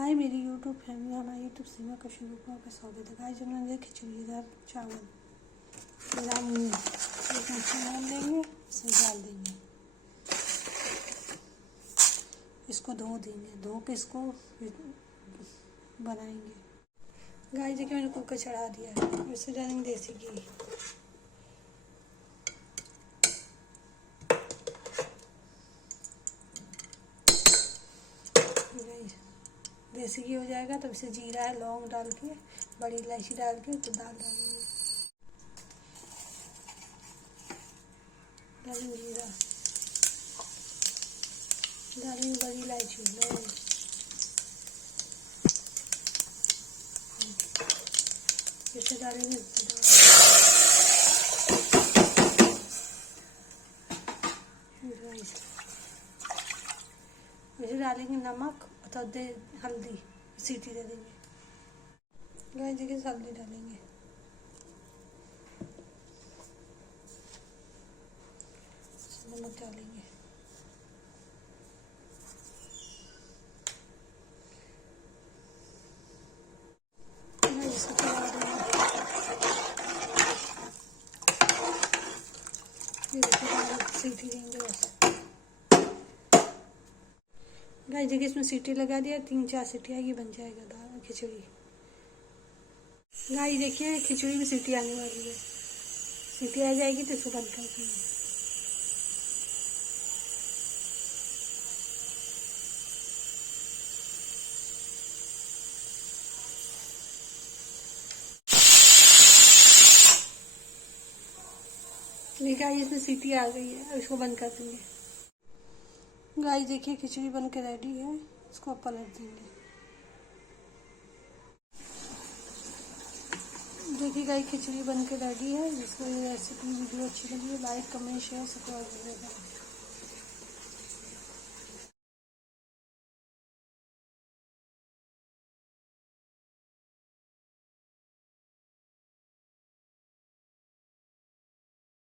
हाय मेरी YouTube family, हमारे YouTube सीमा Kashyap group का स्वागत है। गाइस हमने खिचड़ीदार चावल मेरा मूंग एक मछली डाल देंगे, इसमें डाल देंगे, इसको धो देंगे, धो के इसको बनाएंगे। गाइस देखिए मैंने कुकर चढ़ा दिया है, इससे डालेंगे देसी घी। देसी घी हो जाएगा तब इसे जीरा है लौंग डाल के, बड़ी इलायची डाल के तो दाल डालेंगे, डालेंगे जीरा, डालेंगे बड़ी इलायची लौंग, इसे डालेंगे इसे डालेंगे नमक और हल्दी, सीटी दे देंगे। गाइस देखिए हल्दी डालेंगे, नमक डालेंगे, इसको चला देंगे। ये देखिए सीटी देंगे बस। गाइस देखिए इसमें सीटी लगा दिया, 3-4 सीटी आएगी, बन जाएगा दाल खिचड़ी। गाइस देखिए खिचड़ी में सीटी आने वाली है, सीटी आ जाएगी तो इसको बंद कर देंगे। गाइस इसमें सीटी आ गई है, अब इसको बंद कर देंगे। गाइस देखिए खिचड़ी बन के रेडी है, इसको पलट देंगे। देखिए गाइस खिचड़ी बन के रेडी है। जिसको ये रेसिपी वीडियो अच्छी लगी है लाइक कमेंट शेयर सब्सक्राइब करेगा।